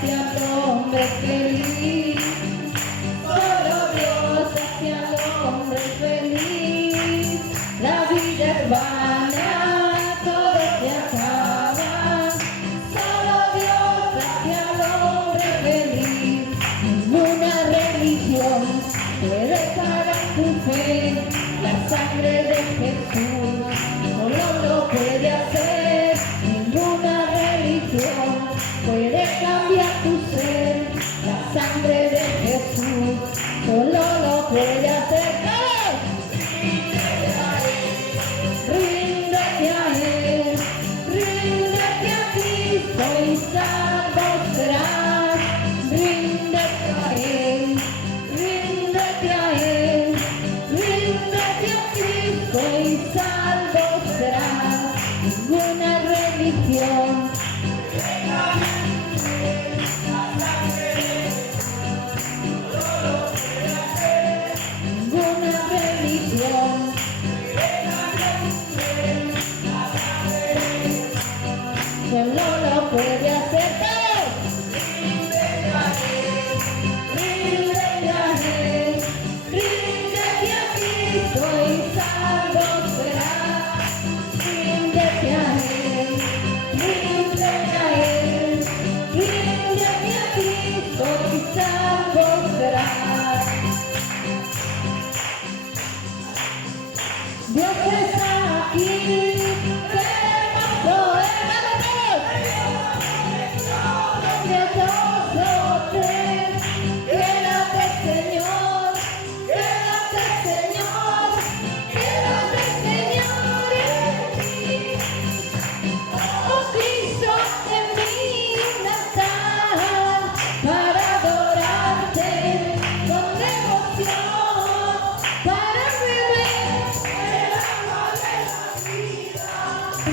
hace al hombre feliz. Solo Dios hace al hombre feliz. La vida es vana, todo se acaba. Solo Dios hace al hombre feliz. Ninguna religión puede pagar tu fe. La sangre de Jesús solo lo puede hacer. Ninguna religión puede cambiar tu ser. La sangre de Jesús solo lo puede hacer. Ríndete a Él, ríndete a Cristo y salvo serás. Ríndete a Él, ríndete a Él, ríndete a Cristo y salvo serás. Ninguna religión solo lo puede hacer. Ríndete a Él, ríndete a Cristo y salvo serás. Ríndete a Él, ríndete a Él, ríndete a Cristo y salvo serás. Dios está aquí.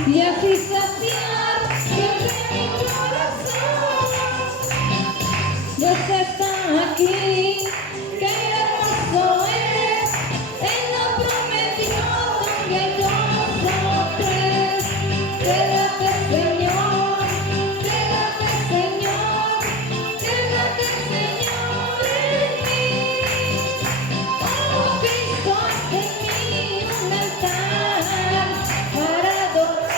Y así saciar siempre mi corazón. Dios está aquí, qué hermoso es. Él lo prometió donde hay dos o tres. Quédate, Señor, quédate, Señor, quédate, Señor, en mí. Oh, Cristo, haz en mí un altar para adorar.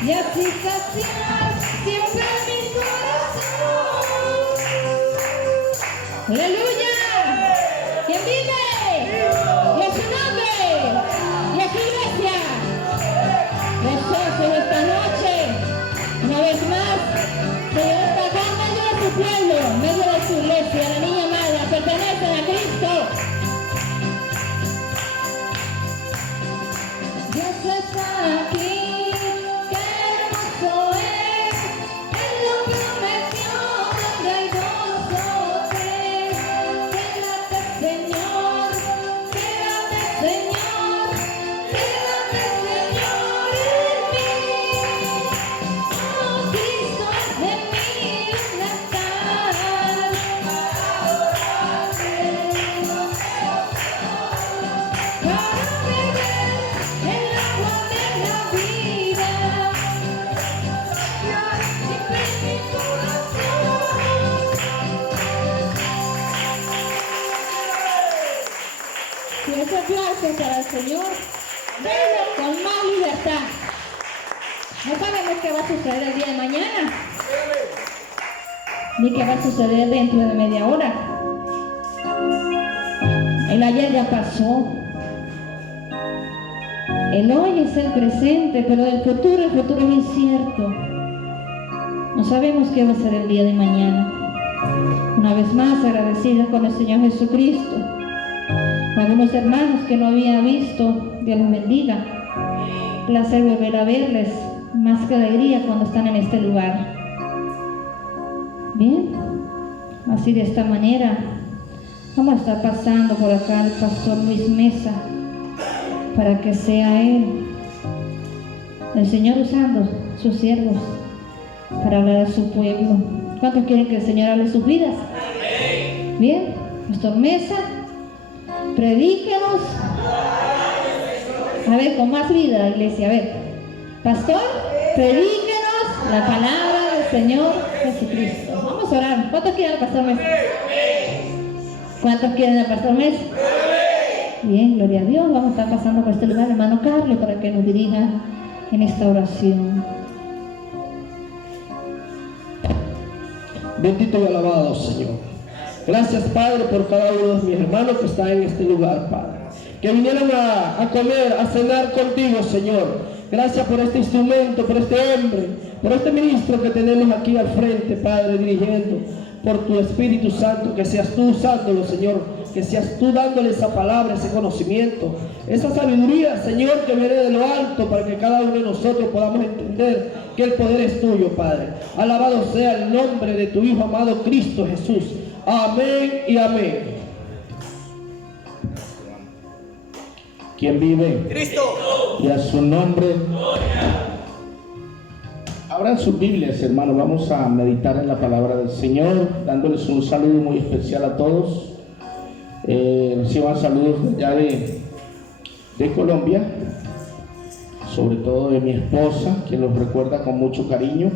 Y así saciar siempre mi corazón. ¡Aleluya! ¿Quién vive? Y a su nombre, y a su iglesia. Gozoso en esta noche. Una vez más, Señor está acá en medio de su pueblo, en medio de su iglesia. La niña amada pertenecen a Cristo. Dios está aquí. Si ese aplauso para el Señor, denlo con más libertad. No sabemos qué va a suceder el día de mañana, ni qué va a suceder dentro de media hora. El ayer ya pasó. El hoy es el presente, pero el futuro es incierto. No sabemos qué va a ser el día de mañana. Una vez más, agradecida con el Señor Jesucristo. Algunos hermanos que no había visto, Dios los bendiga. Placer volver a verles, más que alegría cuando están en este lugar. Bien, así de esta manera vamos a estar pasando por acá el pastor Luis Mesa para que sea él, el Señor, usando sus siervos para hablar a su pueblo. ¿Cuántos quieren que el Señor hable sus vidas? Bien, pastor Mesa, predíquenos A ver, con más vida, iglesia. A ver, pastor, predíquenos la palabra del Señor Jesucristo. Vamos a orar. ¿Cuántos quieren al pastor Mes? ¿Cuántos quieren al pastor Mes? Bien, gloria a Dios. Vamos a estar pasando por este lugar, hermano Carlos, para que nos dirija en esta oración. Bendito y alabado Señor. Gracias, Padre, por cada uno de mis hermanos que está en este lugar, Padre, que vinieron a comer, a cenar contigo, Señor. Gracias por este instrumento, por este hombre, por este ministro que tenemos aquí al frente, Padre, dirigiendo por tu Espíritu Santo, que seas tú usándolo, Señor, que seas tú dándole esa palabra, ese conocimiento, esa sabiduría, Señor, que viene de lo alto, para que cada uno de nosotros podamos entender que el poder es tuyo, Padre. Alabado sea el nombre de tu Hijo amado Cristo Jesús. Amén y amén. ¿Quién vive? Cristo. Y a su nombre. Abran sus Biblias, hermanos. Vamos a meditar en la palabra del Señor, dándoles un saludo muy especial a todos. Reciban saludos allá de Colombia, sobre todo de mi esposa, quien los recuerda con mucho cariño.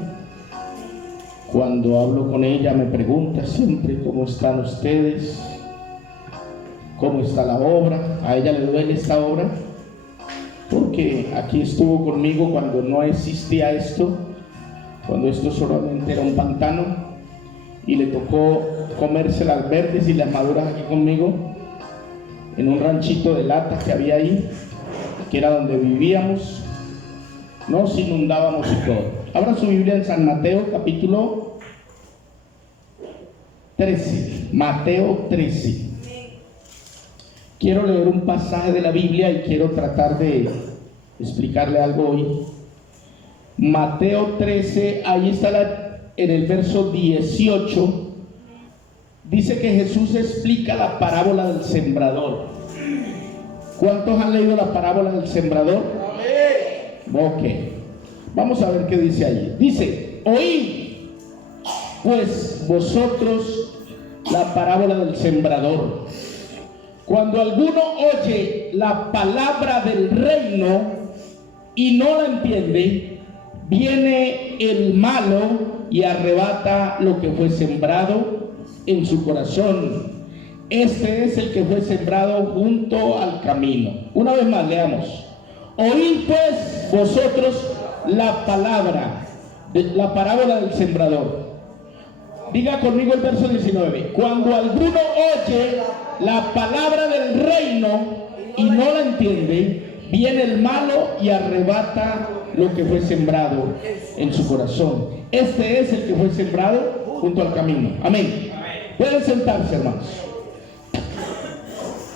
Cuando hablo con ella me pregunta siempre cómo están ustedes, cómo está la obra. A ella le duele esta obra porque aquí estuvo conmigo cuando no existía esto, cuando esto solamente era un pantano, y le tocó comerse las verdes y las maduras aquí conmigo en un ranchito de lata que había ahí, que era donde vivíamos. Nos inundábamos y todo. Abra su Biblia en San Mateo capítulo 13. Mateo 13. Quiero leer un pasaje de la Biblia y quiero tratar de explicarle algo hoy. Mateo 13, ahí está en el verso 18. Dice que Jesús explica la parábola del sembrador. ¿Cuántos han leído la parábola del sembrador? Ok, vamos a ver qué dice allí. Dice: oíd pues vosotros la parábola del sembrador. Cuando alguno oye la palabra del reino y no la entiende, viene el malo y arrebata lo que fue sembrado en su corazón. Este es el que fue sembrado junto al camino. Una vez más, leamos. Oíd pues vosotros la palabra, la parábola del sembrador. Diga conmigo el verso 19. Cuando alguno oye la palabra del reino y no la entiende, viene el malo y arrebata lo que fue sembrado en su corazón. Este es el que fue sembrado junto al camino. Amén. Pueden sentarse, hermanos.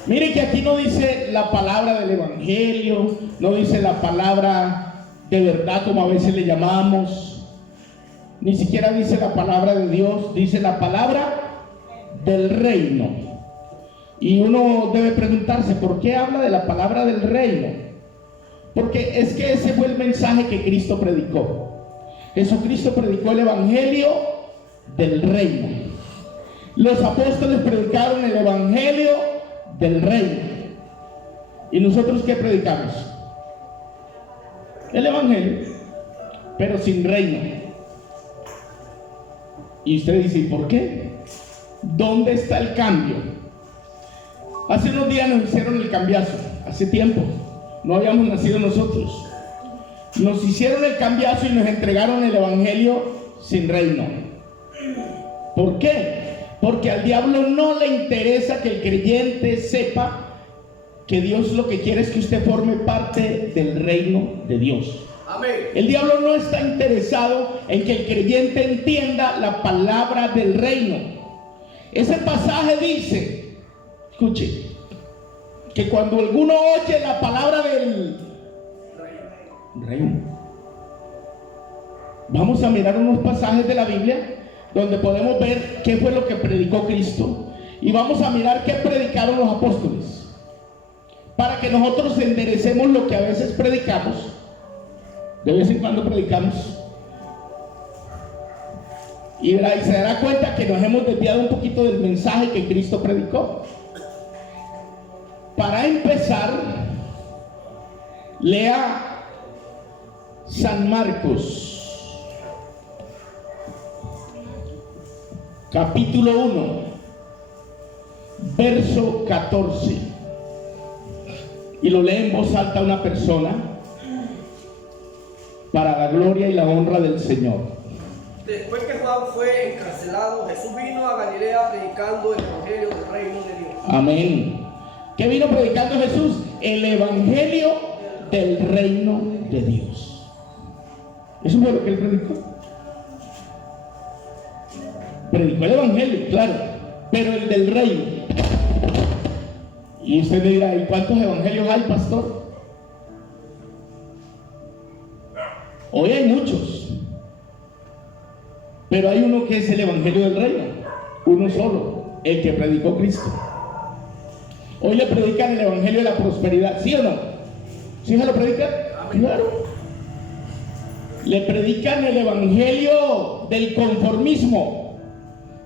Mire que aquí no dice la palabra del evangelio, no dice la palabra de verdad como a veces le llamamos, ni siquiera dice la palabra de Dios, dice la palabra del reino. Y uno debe preguntarse, ¿por qué habla de la palabra del reino? Porque es que ese fue el mensaje que Cristo predicó. Jesucristo predicó el evangelio del reino. Los apóstoles predicaron el evangelio del reino. ¿Y nosotros qué predicamos? El evangelio, pero sin reino. Y usted dice, ¿y por qué? ¿Dónde está el cambio? Hace unos días nos hicieron el cambiazo. Hace tiempo no habíamos nacido nosotros. Nos hicieron el cambiazo y nos entregaron el evangelio sin reino. ¿Por qué? Porque al diablo no le interesa que el creyente sepa que Dios lo que quiere es que usted forme parte del reino de Dios. Amén. El diablo no está interesado en que el creyente entienda la palabra del reino. Ese pasaje dice, escuche, que cuando alguno oye la palabra del reino, vamos a mirar unos pasajes de la Biblia donde podemos ver qué fue lo que predicó Cristo, y vamos a mirar qué predicaron los apóstoles, para que nosotros enderecemos lo que a veces predicamos, de vez en cuando predicamos, y se dará cuenta que nos hemos desviado un poquito del mensaje que Cristo predicó. Para empezar, Lea San Marcos, capítulo 1, verso 14. Y lo lee en voz alta una persona para la gloria y la honra del Señor. Después que Juan fue encarcelado, Jesús vino a Galilea predicando el evangelio del reino de Dios. Amén. ¿Qué vino predicando Jesús? El evangelio del reino de Dios. Eso fue lo que él predicó. Predicó el evangelio, claro, pero el del reino. Y usted me dirá, ¿y cuántos evangelios hay, pastor? Hoy hay muchos, pero hay uno que es el evangelio del reino, uno solo, el que predicó Cristo. Hoy le predican el evangelio de la prosperidad, ¿sí o no? ¿Sí se lo predican? Claro. Le predican el evangelio del conformismo,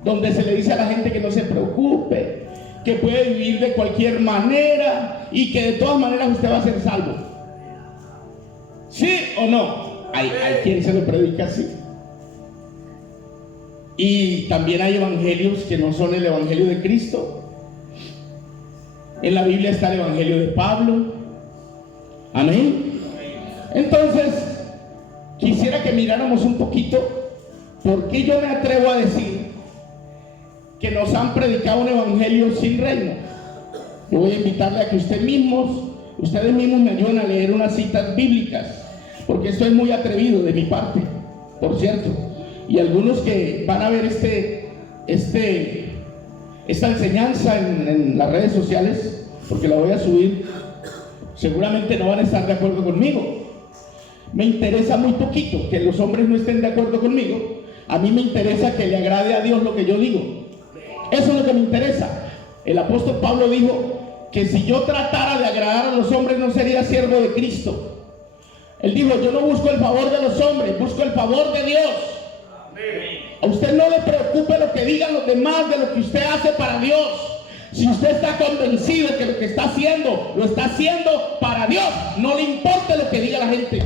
donde se le dice a la gente que no se preocupe, que puede vivir de cualquier manera y que de todas maneras usted va a ser salvo. ¿Sí o no? Hay quien se lo predica así. Y también hay evangelios que no son el evangelio de Cristo. En la Biblia está el evangelio de Pablo. Amén. Entonces, quisiera que miráramos un poquito por qué yo me atrevo a decir que nos han predicado un evangelio sin reino. Yo voy a invitarle a que ustedes mismos me ayuden a leer unas citas bíblicas, porque esto es muy atrevido de mi parte, por cierto. Y algunos que van a ver esta enseñanza en las redes sociales, porque la voy a subir, seguramente no van a estar de acuerdo conmigo. Me interesa muy poquito que los hombres no estén de acuerdo conmigo. A mí me interesa que le agrade a Dios lo que yo digo. Eso es lo que me interesa. El apóstol Pablo dijo que si yo tratara de agradar a los hombres no sería siervo de Cristo. Él dijo, yo no busco el favor de los hombres, busco el favor de Dios. A usted no le preocupe lo que digan los demás de lo que usted hace para Dios. Si usted está convencido que lo que está haciendo, lo está haciendo para Dios, no le importa lo que diga la gente.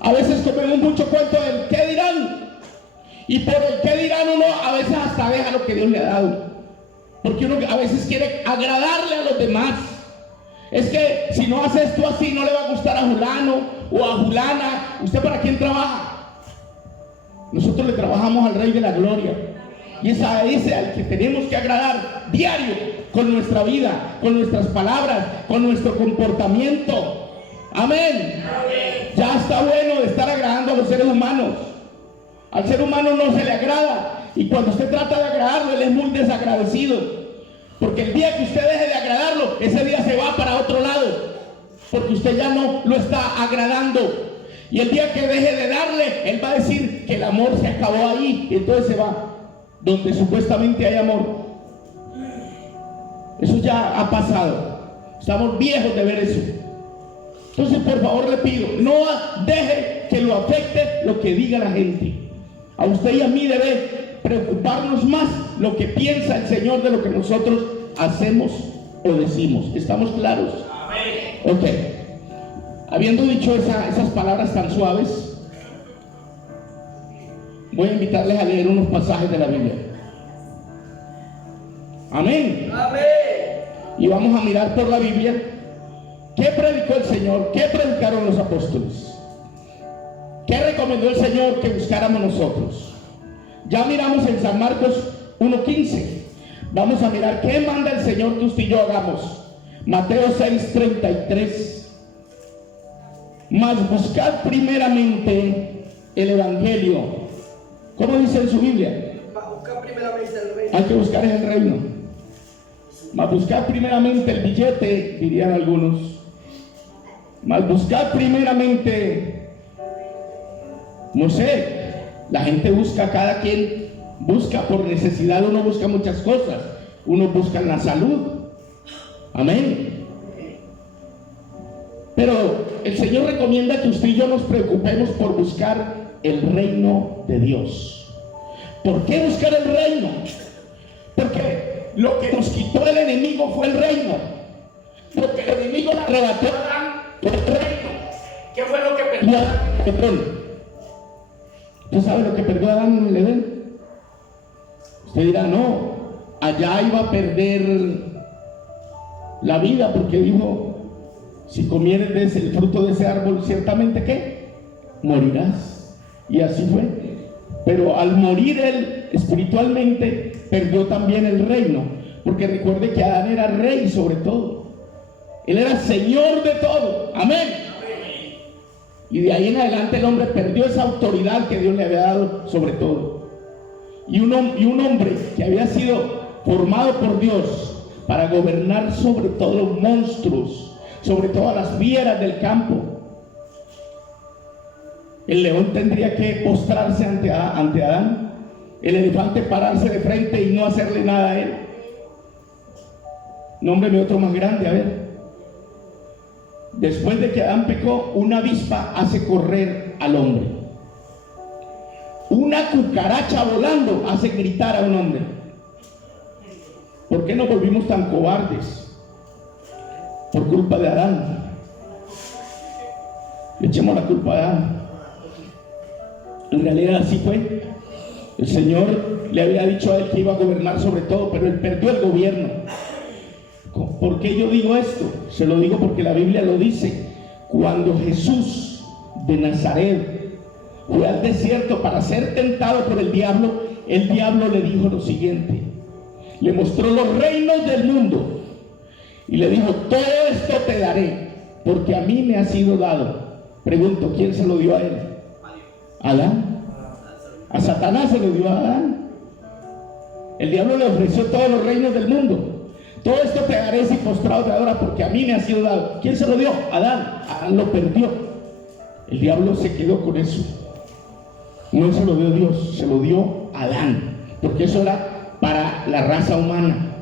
A veces comemos mucho cuento del qué dirán. Y por el qué dirán uno a veces hasta deja lo que Dios le ha dado. Porque uno a veces quiere agradarle a los demás. Es que si no hace esto así no le va a gustar a fulano o a fulana. ¿Usted para quién trabaja? Nosotros le trabajamos al Rey de la Gloria. Y es a ese al que tenemos que agradar diario, con nuestra vida, con nuestras palabras, con nuestro comportamiento. Amén. Ya está bueno de estar agradando a los seres humanos. Al ser humano no se le agrada. Y cuando usted trata de agradarlo, él es muy desagradecido. Porque el día que usted deje de agradarlo, ese día se va para otro lado. Porque usted ya no lo está agradando. Y el día que deje de darle, él va a decir que el amor se acabó ahí. Y entonces se va donde supuestamente hay amor. Eso ya ha pasado. Estamos viejos de ver eso. Entonces, por favor, le pido, no deje que lo afecte lo que diga la gente. A usted y a mí debe preocuparnos más lo que piensa el Señor de lo que nosotros hacemos o decimos. ¿Estamos claros? Amén. Ok. Habiendo dicho esas palabras tan suaves, voy a invitarles a leer unos pasajes de la Biblia. Amén. Amén. Y vamos a mirar por la Biblia qué predicó el Señor, qué predicaron los apóstoles, qué recomendó el Señor que buscáramos nosotros. Ya miramos en San Marcos 1:15. Vamos a mirar qué manda el Señor que usted y yo hagamos. Mateo 6:33. Mas buscad primeramente el evangelio. ¿Cómo dice en su Biblia? Buscar primeramente el reino. Hay que buscar el reino. Mas buscad primeramente el billete, dirían algunos. Mas buscad primeramente, no sé, la gente busca, cada quien busca por necesidad, uno busca muchas cosas. Uno busca la salud. Amén. Pero el Señor recomienda que usted y yo nos preocupemos por buscar el reino de Dios. ¿Por qué buscar el reino? Porque lo que nos quitó el enemigo fue el reino. Lo que el enemigo le arrebató a Adán el reino. ¿Qué fue lo que perdió Adán en el Edén? ¿Usted sabe lo que perdió Adán en el Edén? Usted dirá, no, allá iba a perder la vida porque dijo, si comieres el fruto de ese árbol, ciertamente ¿qué? Morirás. Y así fue. Pero al morir él espiritualmente, perdió también el reino. Porque recuerde que Adán era rey sobre todo. Él era señor de todo. Amén. Y de ahí en adelante el hombre perdió esa autoridad que Dios le había dado sobre todo. Y un hombre que había sido formado por Dios para gobernar sobre todos los monstruos, sobre todas las fieras del campo. El león tendría que postrarse ante Adán, el elefante pararse de frente y no hacerle nada a él. Nómbreme otro más grande, a ver. Después de que Adán pecó, una avispa hace correr al hombre. Una cucaracha volando hace gritar a un hombre. ¿Por qué nos volvimos tan cobardes? Por culpa de Adán. Le echemos la culpa a Adán. En realidad así fue. El Señor le había dicho a él que iba a gobernar sobre todo, pero él perdió el gobierno. ¿Por qué yo digo esto? Se lo digo porque la Biblia lo dice. Cuando Jesús de Nazaret fue al desierto para ser tentado por el diablo le dijo lo siguiente. Le mostró los reinos del mundo y le dijo, todo esto te daré porque a mí me ha sido dado. Pregunto, ¿quién se lo dio a él? ¿Adán? A Satanás se lo dio a Adán. El diablo le ofreció todos los reinos del mundo. Todo esto te daré si postrado te adora porque a mí me ha sido dado. ¿Quién se lo dio? Adán. Adán lo perdió. El diablo se quedó con eso. No se lo dio Dios, se lo dio Adán, porque eso era para la raza humana.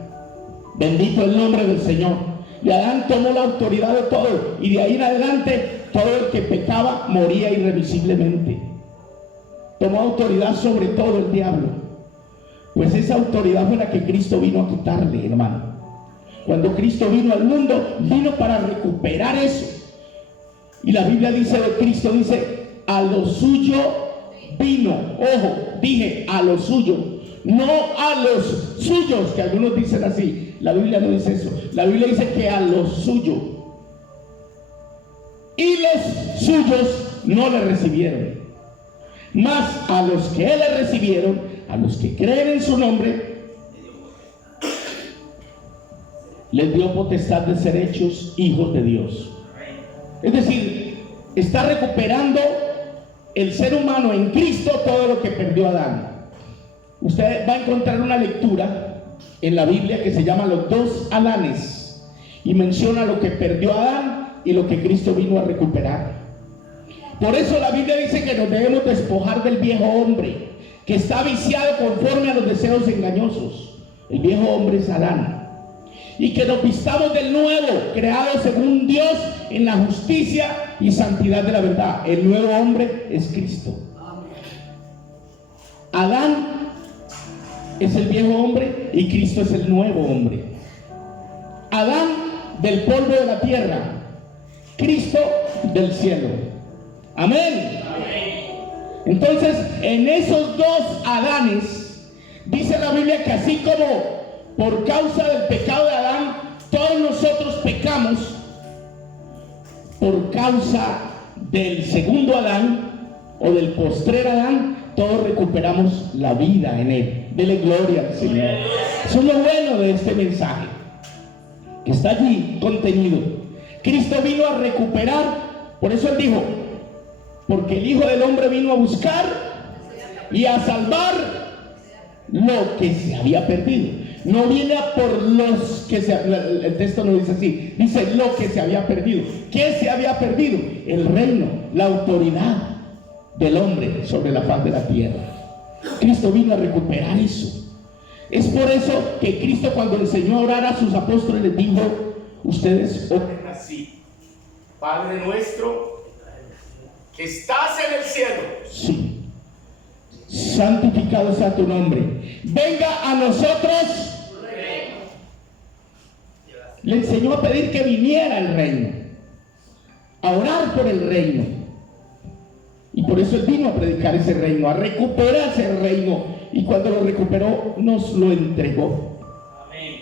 Bendito el nombre del Señor. Y Adán tomó la autoridad de todo, y de ahí en adelante todo el que pecaba moría irrevisiblemente. Tomó autoridad sobre todo el diablo. Pues esa autoridad fue la que Cristo vino a quitarle, hermano. Cuando Cristo vino al mundo, vino para recuperar eso. Y la Biblia dice de Cristo, dice, a lo suyo vino. Ojo, dije a lo suyo, no a los suyos, que algunos dicen así. La Biblia no dice eso. La Biblia dice que a lo suyo. Y los suyos no le recibieron. Mas a los que le recibieron, a los que creen en su nombre, les dio potestad de ser hechos hijos de Dios. Es decir, está recuperando el ser humano en Cristo todo lo que perdió Adán. Usted va a encontrar una lectura en la Biblia que se llama los dos Adanes y menciona lo que perdió Adán y lo que Cristo vino a recuperar. Por eso la Biblia dice que nos debemos despojar del viejo hombre que está viciado conforme a los deseos engañosos. El viejo hombre es Adán. Y que nos vistamos del nuevo, creado según Dios en la justicia y santidad de la verdad. El nuevo hombre es Cristo. Adán es el viejo hombre y Cristo es el nuevo hombre. Adán del polvo de la tierra, Cristo del cielo. Amén. Entonces, en esos dos Adanes, dice la Biblia que así como por causa del pecado de Adán, todos nosotros pecamos, por causa del segundo Adán o del postrer Adán, todos recuperamos la vida en él. Dele gloria al Señor. Eso es lo bueno de este mensaje, que está allí contenido. Cristo vino a recuperar, por eso él dijo, porque el Hijo del Hombre vino a buscar y a salvar lo que se había perdido. No viene a por los que el texto no dice así, dice lo que se había perdido. ¿Qué se había perdido? El reino, la autoridad del hombre sobre la faz de la tierra. Cristo vino a recuperar eso. Es por eso que Cristo, cuando enseñó a orar a sus apóstoles, les dijo, ustedes oren así: Padre nuestro que estás en el cielo, sí, santificado sea tu nombre, venga a nosotros. Le enseñó a pedir que viniera el reino. a orar por el reino. Y por eso Él vino a predicar ese reino, a recuperar ese reino. Y cuando lo recuperó, nos lo entregó.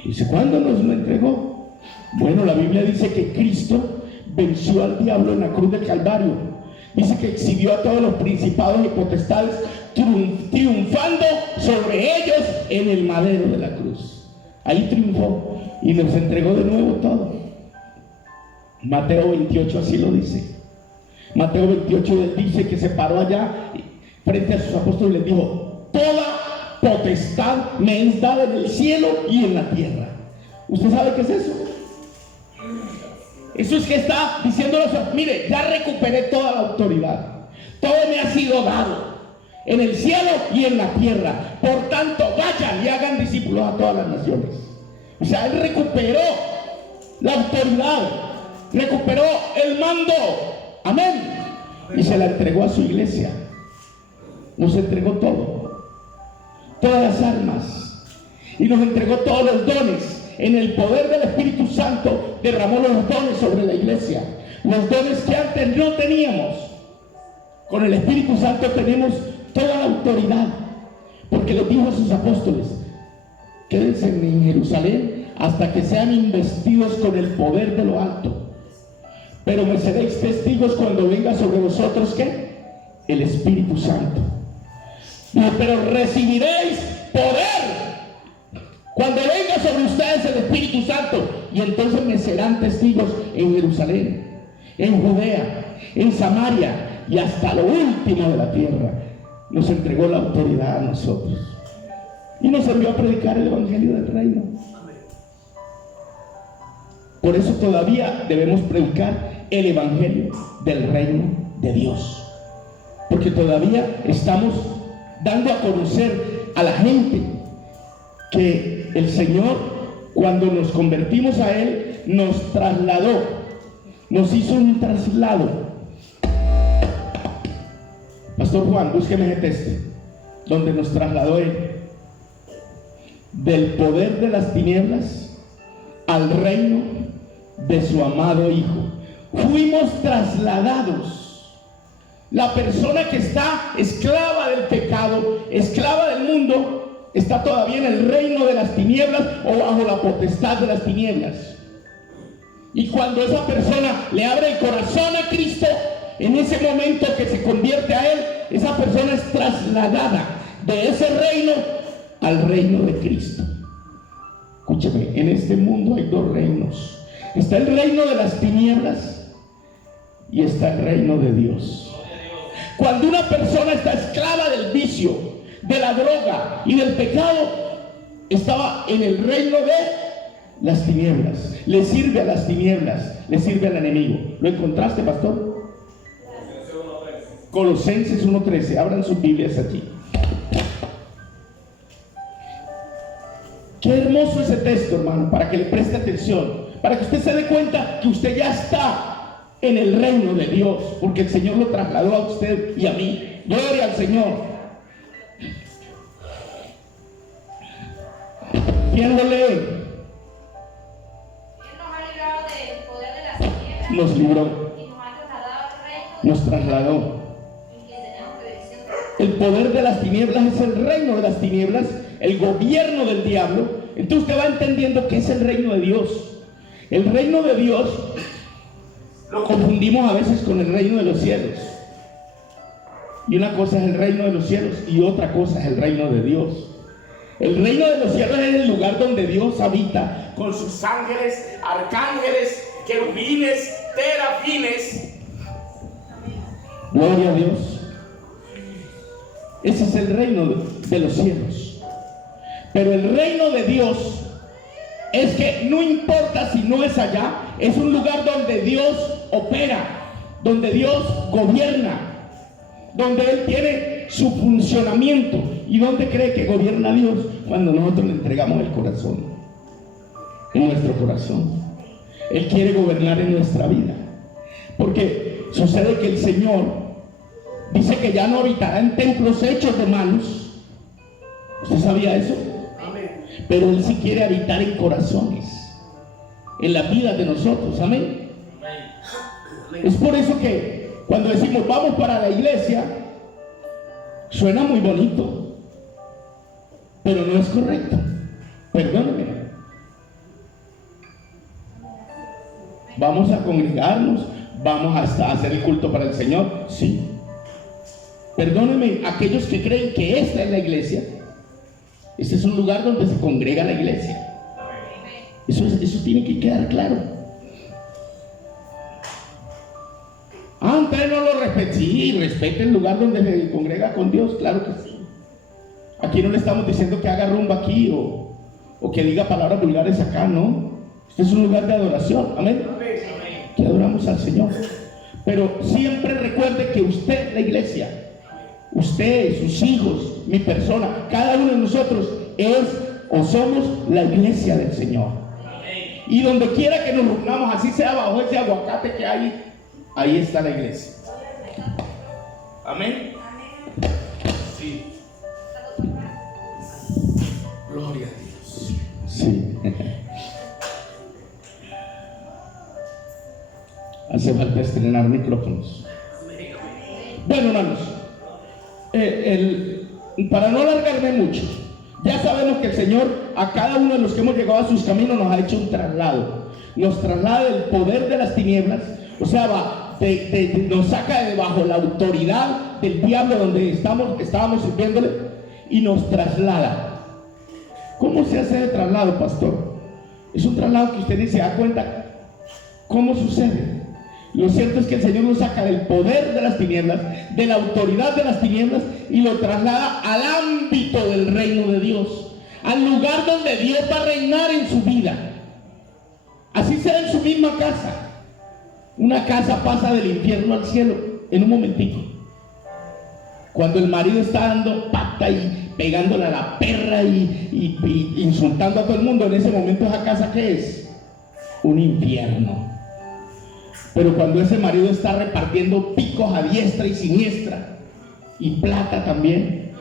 Dice, ¿cuándo nos lo entregó? Bueno, la Biblia dice que Cristo venció al diablo en la cruz del Calvario. Dice que exhibió a todos los principados y potestades, triunfando sobre ellos en el madero de la cruz. Ahí triunfó y nos entregó de nuevo todo. Mateo 28 así lo dice. Mateo 28 dice que se paró allá frente a sus apóstoles y les dijo: toda potestad me es dada en el cielo y en la tierra. ¿Usted sabe qué es eso? Eso es que está diciéndonos: mire, ya recuperé toda la autoridad, todo me ha sido dado en el cielo y en la tierra, por tanto vayan y hagan discípulos a todas las naciones. O sea, Él recuperó la autoridad, recuperó el mando, amén, y se la entregó a su iglesia. Nos entregó todo, todas las armas, y nos entregó todos los dones. En el poder del Espíritu Santo derramó los dones sobre la iglesia, los dones que antes no teníamos. Con el Espíritu Santo tenemos toda la autoridad, porque les dijo a sus apóstoles: quédense en Jerusalén hasta que sean investidos con el poder de lo alto, pero me seréis testigos cuando venga sobre vosotros, ¿qué? El Espíritu Santo. Pero recibiréis poder cuando venga sobre ustedes el Espíritu Santo, y entonces me serán testigos en Jerusalén, en Judea, en Samaria y hasta lo último de la tierra. Nos entregó la autoridad a nosotros y nos envió a predicar el evangelio del reino. Por eso todavía debemos predicar el evangelio del reino de Dios, porque todavía estamos dando a conocer a la gente que el Señor, cuando nos convertimos a Él, nos trasladó, nos hizo un traslado. Pastor Juan, búsqueme ese texto donde nos trasladó Él del poder de las tinieblas al reino de su amado Hijo. Fuimos trasladados. La persona que está esclava del pecado, esclava del mundo, está todavía en el reino de las tinieblas o bajo la potestad de las tinieblas. Y cuando esa persona le abre el corazón a Cristo, en ese momento que se convierte a Él, esa persona es trasladada de ese reino al reino de Cristo. Escúcheme, en este mundo hay dos reinos. Está el reino de las tinieblas y está el reino de Dios. Cuando una persona está esclava del vicio, de la droga y del pecado, estaba en el reino de las tinieblas. Le sirve a las tinieblas, le sirve al enemigo. ¿Lo encontraste, pastor? Colosenses 1:13. Abran sus Biblias aquí. Qué hermoso ese texto, hermano, para que le preste atención, para que usted se dé cuenta que usted ya está en el reino de Dios, porque el Señor lo trasladó a usted y a mí. Gloria al Señor. ¿Quién lo lee? Él nos ha librado del poder de las tinieblas. Nos libró. Y nos ha trasladado al reino. Nos trasladó. En que tenemos prevención. El poder de las tinieblas es el reino de las tinieblas, el gobierno del diablo. Entonces usted va entendiendo que es el reino de Dios. El reino de Dios lo confundimos a veces con el reino de los cielos. Y una cosa es el reino de los cielos y otra cosa es el reino de Dios. El reino de los cielos es el lugar donde Dios habita con sus ángeles, arcángeles, querubines, terafines. Gloria a Dios. Ese es el reino de los cielos. Pero el reino de Dios es que no importa si no es allá, es un lugar donde Dios opera, donde Dios gobierna, donde Él tiene su funcionamiento. ¿Y dónde cree que gobierna Dios? Cuando nosotros le entregamos el corazón, en nuestro corazón. Él quiere gobernar en nuestra vida, porque sucede que el Señor dice que ya no habitará en templos hechos de manos. ¿Usted sabía eso? Amén. Pero Él sí quiere habitar en corazones, en la vida de nosotros. Amén. Es por eso que cuando decimos vamos para la iglesia, suena muy bonito, pero no es correcto. Perdóneme. Vamos a congregarnos, vamos a hacer el culto para el Señor, sí. Perdónenme, aquellos que creen que esta es la iglesia. Este es un lugar donde se congrega la iglesia. Eso tiene que quedar claro. Entonces no lo respete. Sí, respete el lugar donde se congrega con Dios, claro que sí. Aquí no le estamos diciendo que haga rumba aquí o que diga palabras vulgares acá, no. Este es un lugar de adoración, amén. Que adoramos al Señor. Pero siempre recuerde que usted, la iglesia, usted, sus hijos, mi persona, cada uno de nosotros es o somos la iglesia del Señor. Y donde quiera que nos reunamos, así sea bajo ese aguacate que hay, ahí está la iglesia. Amén. Sí. Gloria a Dios. Sí. Hace falta estrenar micrófonos. Bueno, hermanos, para no alargarme mucho, ya sabemos que el Señor a cada uno de los que hemos llegado a sus caminos nos ha hecho un traslado. Nos traslada del poder de las tinieblas, o sea, nos saca de bajo la autoridad del diablo donde estábamos sirviéndole y nos traslada. ¿Cómo se hace el traslado, pastor? Es un traslado que usted ni se da cuenta cómo sucede. Lo cierto es que el Señor nos saca del poder de las tinieblas, de la autoridad de las tinieblas, y lo traslada al ámbito del reino de Dios, al lugar donde Dios va a reinar en su vida. Así sea en su misma casa. Una casa pasa del infierno al cielo en un momentito. Cuando el marido está dando pata y pegándole a la perra y insultando a todo el mundo, en ese momento esa casa, ¿qué es? Un infierno. Pero cuando ese marido está repartiendo picos a diestra y siniestra y plata también,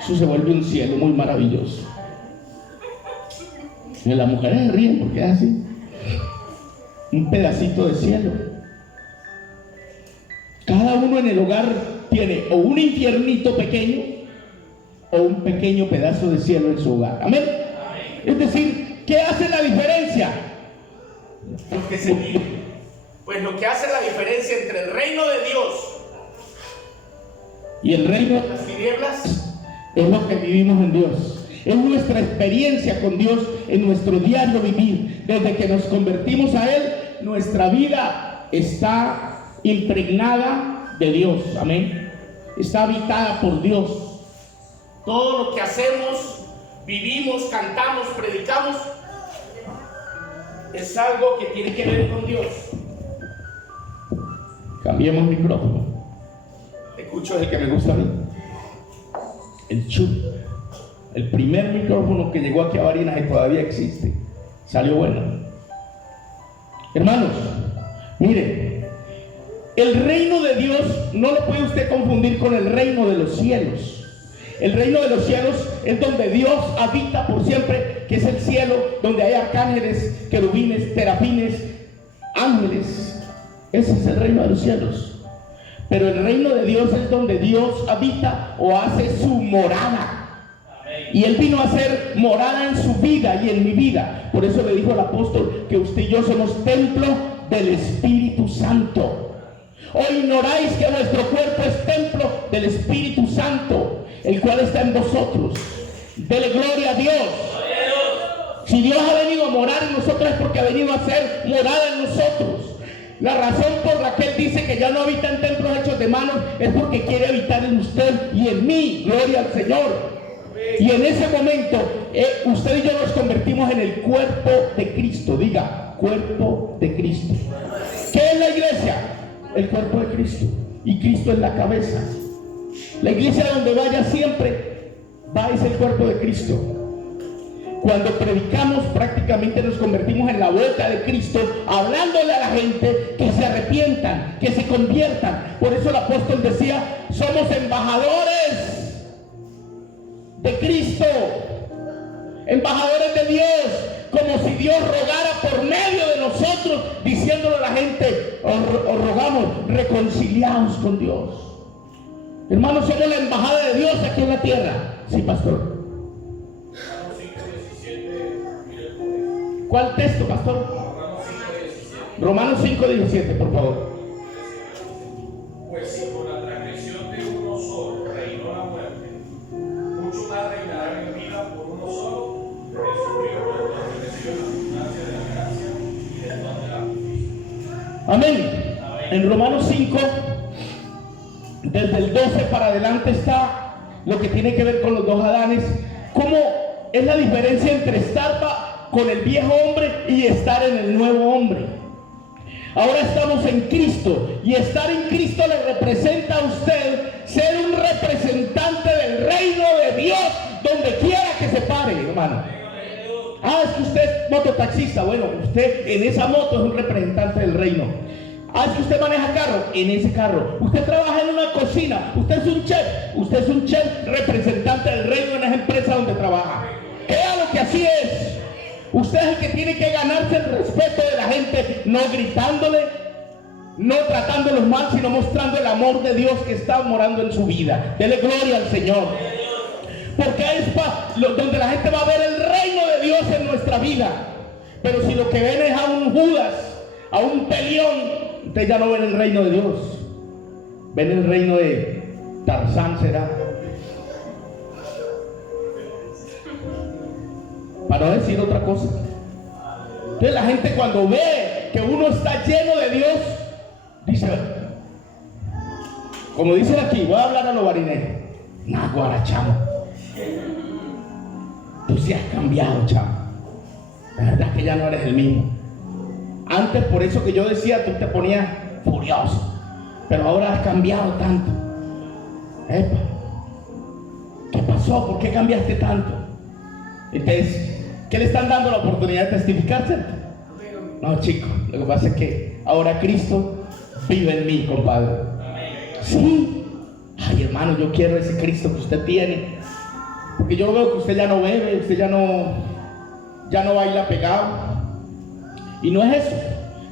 eso se vuelve un cielo muy maravilloso. Y las mujeres se ríen porque es así, un pedacito de cielo. Cada uno en el hogar tiene o un infiernito pequeño o un pequeño pedazo de cielo en su hogar. Amén. Es decir, ¿qué hace la diferencia? Lo que se vive. Pues lo que hace la diferencia entre el reino de Dios y el reino de las tinieblas es lo que vivimos en Dios. Es nuestra experiencia con Dios en nuestro diario vivir. Desde que nos convertimos a Él, nuestra vida está impregnada de Dios. Amén. Está habitada por Dios. Todo lo que hacemos, vivimos, cantamos, predicamos, es algo que tiene que ver con Dios. Cambiemos micrófono. Escucho el que me gusta a mí. El Chup. El primer micrófono que llegó aquí a Barinas y todavía existe. Salió bueno. Hermanos, mire, el reino de Dios no lo puede usted confundir con el reino de los cielos. El reino de los cielos es donde Dios habita por siempre, que es el cielo, donde hay arcángeles, querubines, terafines, ángeles. Ese es el reino de los cielos. Pero el reino de Dios es donde Dios habita o hace su morada. Y Él vino a hacer morada en su vida y en mi vida. Por eso le dijo el apóstol que usted y yo somos templo del Espíritu Santo. ¿O ignoráis que vuestro cuerpo es templo del Espíritu Santo, el cual está en vosotros? Dele gloria a Dios. Si Dios ha venido a morar en nosotros es porque ha venido a hacer morada en nosotros. La razón por la que Él dice que ya no habita en templos hechos de manos es porque quiere habitar en usted y en mí. Gloria al Señor. Y en ese momento usted y yo nos convertimos en el cuerpo de Cristo. Diga, cuerpo de Cristo. ¿Qué es la iglesia? El cuerpo de Cristo. Y Cristo es la cabeza. La iglesia donde vaya siempre va es el cuerpo de Cristo. Cuando predicamos, prácticamente nos convertimos en la vuelta de Cristo, hablándole a la gente que se arrepientan, que se conviertan. Por eso el apóstol decía, somos embajadores de Cristo, embajadores de Dios, como si Dios rogara por medio de nosotros, diciéndole a la gente, os rogamos, reconciliaos con Dios. Hermanos, somos la embajada de Dios aquí en la tierra. Sí, pastor. ¿Cuál texto, pastor? Romanos 5:17, por favor. Pues si por la transgresión de uno solo reinó la muerte, mucho más reinarán en vida por uno solo, Jesucristo, por la transgresión, la abundancia de la gracia y del don de la justicia. Amén. En Romanos 5, desde el 12 para adelante está lo que tiene que ver con los dos Adanes. ¿Cómo es la diferencia entre estar con el viejo hombre y estar en el nuevo hombre? Ahora estamos en Cristo, y estar en Cristo le representa a usted ser un representante del reino de Dios donde quiera que se pare, hermano. Es que usted es mototaxista. Bueno, usted en esa moto es un representante del reino. Es que usted maneja carro, en ese carro. Usted trabaja en una cocina, usted es un chef representante del reino en esa empresa donde trabaja. Crea lo que así es. Usted es el que tiene que ganarse el respeto de la gente, no gritándole, no tratándolos mal, sino mostrando el amor de Dios que está morando en su vida. Dele gloria al Señor. Porque es donde la gente va a ver el reino de Dios en nuestra vida. Pero si lo que ven es a un Judas, a un peleón, ustedes ya no ven el reino de Dios. Ven el reino de Tarzán, será. Para no decir otra cosa. Entonces la gente, cuando ve que uno está lleno de Dios, dice, como dicen aquí, voy a hablar a los barineros, naguara, chamo, tú sí has cambiado, chamo. La verdad que ya no eres el mismo. Antes, por eso que yo decía, tú te ponías furioso, pero ahora has cambiado tanto. Epa, ¿qué pasó? ¿Por qué cambiaste tanto? Entonces, ¿qué le están dando la oportunidad de testificarse? No, chicos, lo que pasa es que ahora Cristo vive en mí, compadre. Sí. Ay, hermano, yo quiero ese Cristo que usted tiene. Porque yo veo que usted ya no bebe, usted ya no baila pegado. Y no es eso.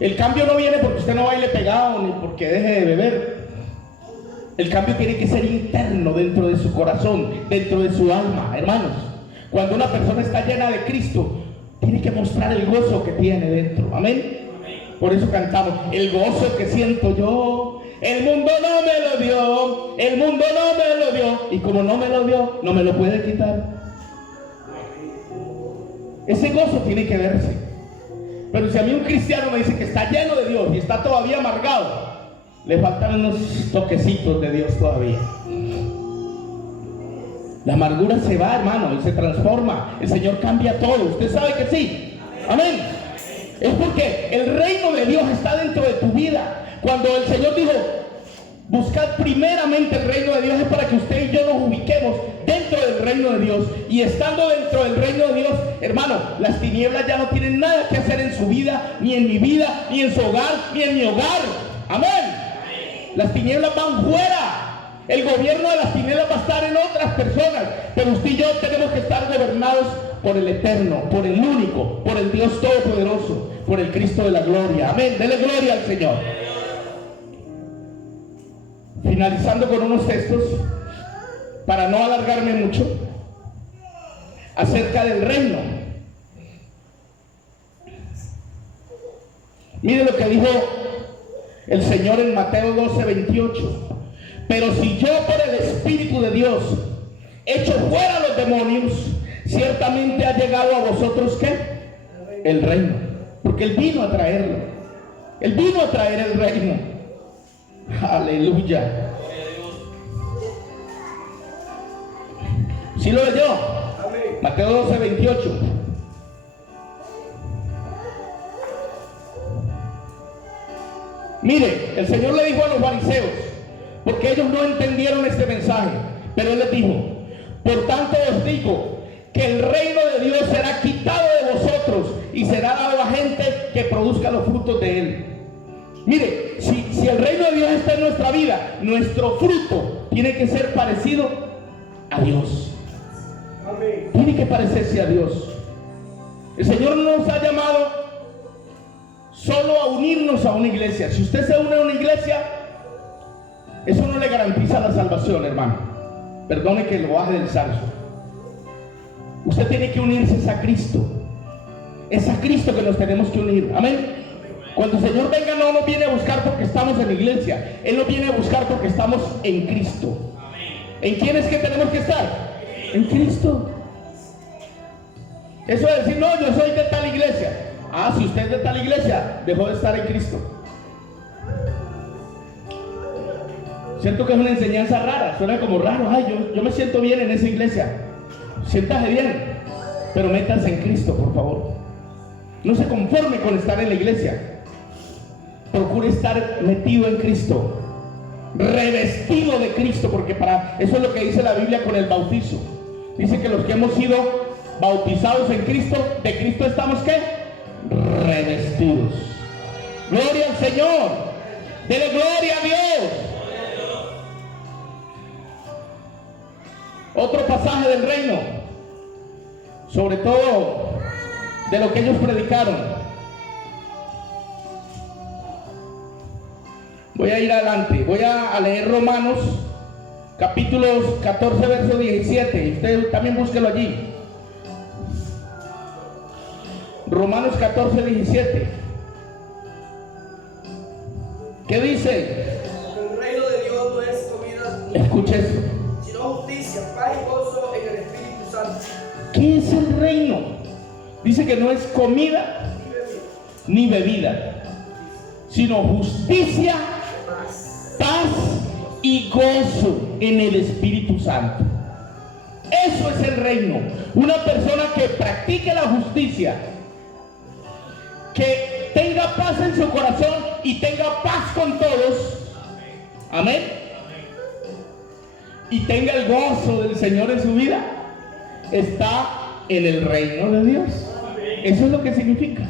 El cambio no viene porque usted no baile pegado ni porque deje de beber. El cambio tiene que ser interno, dentro de su corazón, dentro de su alma, hermanos. Cuando una persona está llena de Cristo, tiene que mostrar el gozo que tiene dentro. Amén. Por eso cantamos, el gozo que siento yo, el mundo no me lo dio, el mundo no me lo dio, y como no me lo dio, no me lo puede quitar. Ese gozo tiene que verse. Pero si a mí un cristiano me dice que está lleno de Dios y está todavía amargado, le faltan unos toquecitos de Dios todavía. La amargura se va, hermano, y se transforma. El Señor cambia todo. Usted sabe que sí. Amén. Es porque el reino de Dios está dentro de tu vida. Cuando el Señor dijo, buscad primeramente el reino de Dios, es para que usted y yo nos ubiquemos dentro del reino de Dios. Y estando dentro del reino de Dios, hermano, las tinieblas ya no tienen nada que hacer en su vida, ni en mi vida, ni en su hogar, ni en mi hogar. Amén. Las tinieblas van fuera. El gobierno de las tinieblas va a estar en otras personas, pero usted y yo tenemos que estar gobernados por el eterno, por el único, por el Dios todopoderoso, por el Cristo de la gloria. Amén. Dele gloria al Señor. Finalizando con unos textos, para no alargarme mucho, acerca del reino. Mire lo que dijo el Señor en Mateo 12:28. Pero si yo por el Espíritu de Dios echo fuera a los demonios, ciertamente ha llegado a vosotros, ¿qué? El reino. Porque Él vino a traerlo. Él vino a traer el reino. Aleluya. ¿Sí lo leyó? Mateo 12:28. Mire, el Señor le dijo a los fariseos, porque ellos no entendieron este mensaje, pero Él les dijo, por tanto os digo que el reino de Dios será quitado de vosotros y será dado a gente que produzca los frutos de Él. Mire, si el reino de Dios está en nuestra vida, nuestro fruto tiene que ser parecido a Dios. Tiene que parecerse a Dios. El Señor nos ha llamado solo a unirnos a una iglesia. Si usted se une a una iglesia, eso no le garantiza la salvación, hermano. Perdone que lo baje del zarzo. Usted tiene que unirse a Cristo. Es a Cristo que nos tenemos que unir. Amén. Cuando el Señor venga, no nos viene a buscar porque estamos en la iglesia. Él nos viene a buscar porque estamos en Cristo. ¿En quién es que tenemos que estar? En Cristo. Eso es decir, no, yo soy de tal iglesia. Ah, si usted es de tal iglesia, dejó de estar en Cristo. Siento que es una enseñanza rara, suena como raro. Ay, yo me siento bien en esa iglesia. Siéntase bien, pero métase en Cristo, por favor. No se conforme con estar en la iglesia. Procure estar metido en Cristo, revestido de Cristo, porque para eso es lo que dice la Biblia con el bautizo. Dice que los que hemos sido bautizados en Cristo, de Cristo estamos ¿qué? Revestidos. Gloria al Señor. Dele gloria a Dios. Otro pasaje del reino, sobre todo de lo que ellos predicaron. Voy a ir adelante, voy a leer Romanos capítulos 14 verso 17. Usted también búsquelo allí. Romanos 14, 17. ¿Qué dice? El reino de Dios no es comida, Escuche esto. sino justicia, paz y gozo en el Espíritu Santo. ¿Qué es el reino? Dice que no es comida ni bebida, sino justicia, paz y gozo en el Espíritu Santo. Eso es el reino. Una persona que practique la justicia, que tenga paz en su corazón y tenga paz con todos. Amén. Y tenga el gozo del Señor en su vida, está en el reino de Dios. Eso es lo que significa.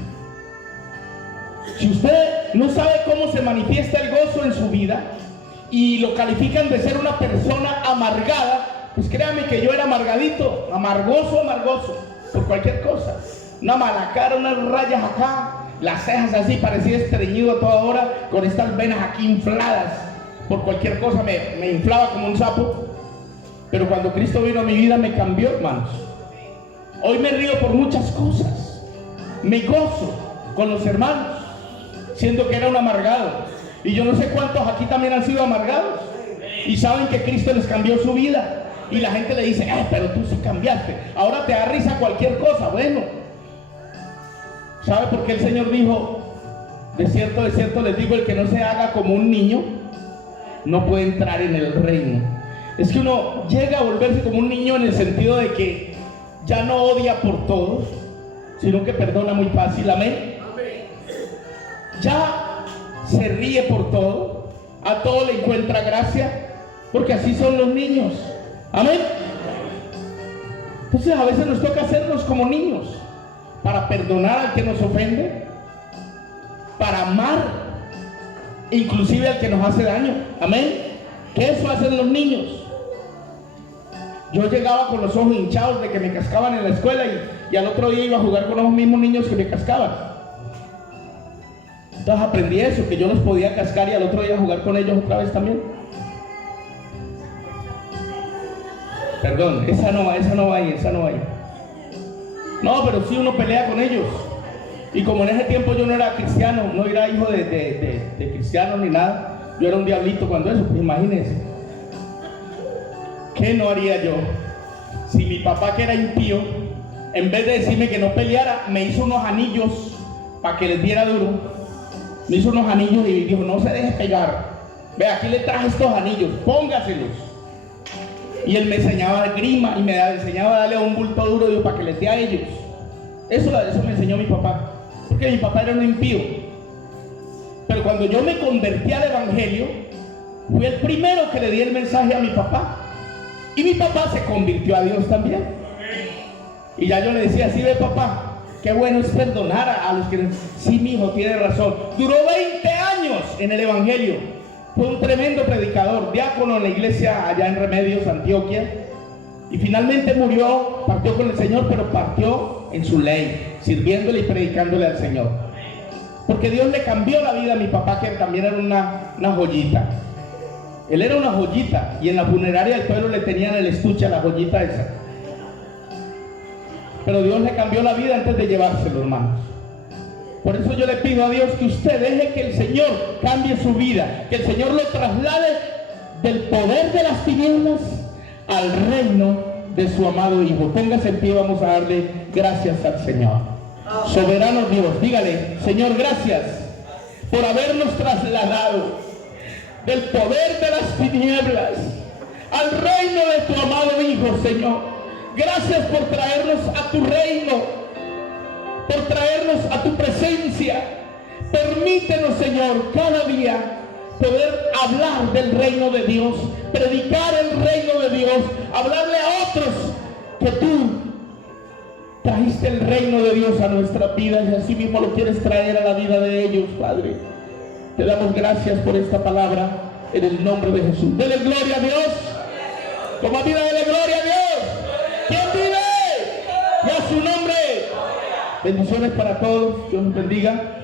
Si usted no sabe cómo se manifiesta el gozo en su vida y lo califican de ser una persona amargada, pues créame que yo era amargadito, amargoso por cualquier cosa. Una mala cara, unas rayas acá, las cejas así, parecía estreñido a toda hora, con estas venas aquí infladas. Por cualquier cosa me inflaba como un sapo. Pero cuando Cristo vino a mi vida me cambió, hermanos. Hoy me río por muchas cosas. Me gozo con los hermanos, siendo que era un amargado. Y yo no sé cuántos aquí también han sido amargados y saben que Cristo les cambió su vida. Y la gente le dice, pero tú sí cambiaste. Ahora te da risa cualquier cosa. Bueno, ¿sabe por qué el Señor dijo? De cierto les digo, el que no se haga como un niño no puede entrar en el reino. Es que uno llega a volverse como un niño en el sentido de que ya no odia por todos, sino que perdona muy fácil. Amén. Ya se ríe por todo, a todo le encuentra gracia, porque así son los niños. Amén. Entonces a veces nos toca hacernos como niños, para perdonar al que nos ofende, para amar inclusive al que nos hace daño. Amén. Que eso hacen los niños. Yo llegaba con los ojos hinchados de que me cascaban en la escuela y al otro día iba a jugar con los mismos niños que me cascaban. Entonces aprendí eso, que yo los podía cascar y al otro día jugar con ellos otra vez también. Perdón, esa no va ahí. No, pero sí uno pelea con ellos. Y como en ese tiempo yo no era cristiano, no era hijo de cristianos ni nada, yo era un diablito cuando eso, pues imagínense. ¿Qué no haría yo? Si mi papá, que era impío, en vez de decirme que no peleara, me hizo unos anillos para que les diera duro. Me hizo unos anillos y dijo, no se deje pegar. Ve, aquí le traje estos anillos, póngaselos. Y él me enseñaba grima y me enseñaba a darle un bulto duro, digo, para que les dé a ellos. Eso me enseñó mi papá, porque mi papá era un impío. Pero cuando yo me convertí al evangelio, fui el primero que le di el mensaje a mi papá. Y mi papá se convirtió a Dios también. Y ya yo le decía, sí, ve papá, qué bueno es perdonar a los que... Sí, mi hijo, tiene razón. Duró 20 años en el evangelio. Fue un tremendo predicador, diácono en la iglesia allá en Remedios, Antioquia. Y finalmente murió, partió con el Señor, pero partió en su ley. sirviéndole y predicándole al Señor. Porque Dios le cambió la vida a mi papá, que también era una joyita. Él era una joyita, y en la funeraria del pueblo le tenían el estuche a la joyita esa. Pero Dios le cambió la vida antes de llevárselo, hermanos. Por eso yo le pido a Dios que usted deje que el Señor cambie su vida, que el Señor lo traslade del poder de las tinieblas al reino de su amado Hijo. Póngase en pie, vamos a darle gracias al Señor. Soberano Dios, dígale: Señor, gracias por habernos trasladado del poder de las tinieblas al reino de tu amado Hijo, Señor. Gracias por traernos a tu reino, por traernos a tu presencia. Permítenos, Señor, cada día poder hablar del reino de Dios, predicar el reino de Dios, hablarle a otros que tú trajiste el reino de Dios a nuestra vida, y así mismo lo quieres traer a la vida de ellos, Padre. Te damos gracias por esta palabra en el nombre de Jesús. Dele gloria a Dios. Como vida, dele gloria a Dios. ¿Quién vive? Y a su nombre. Bendiciones para todos. Dios los bendiga.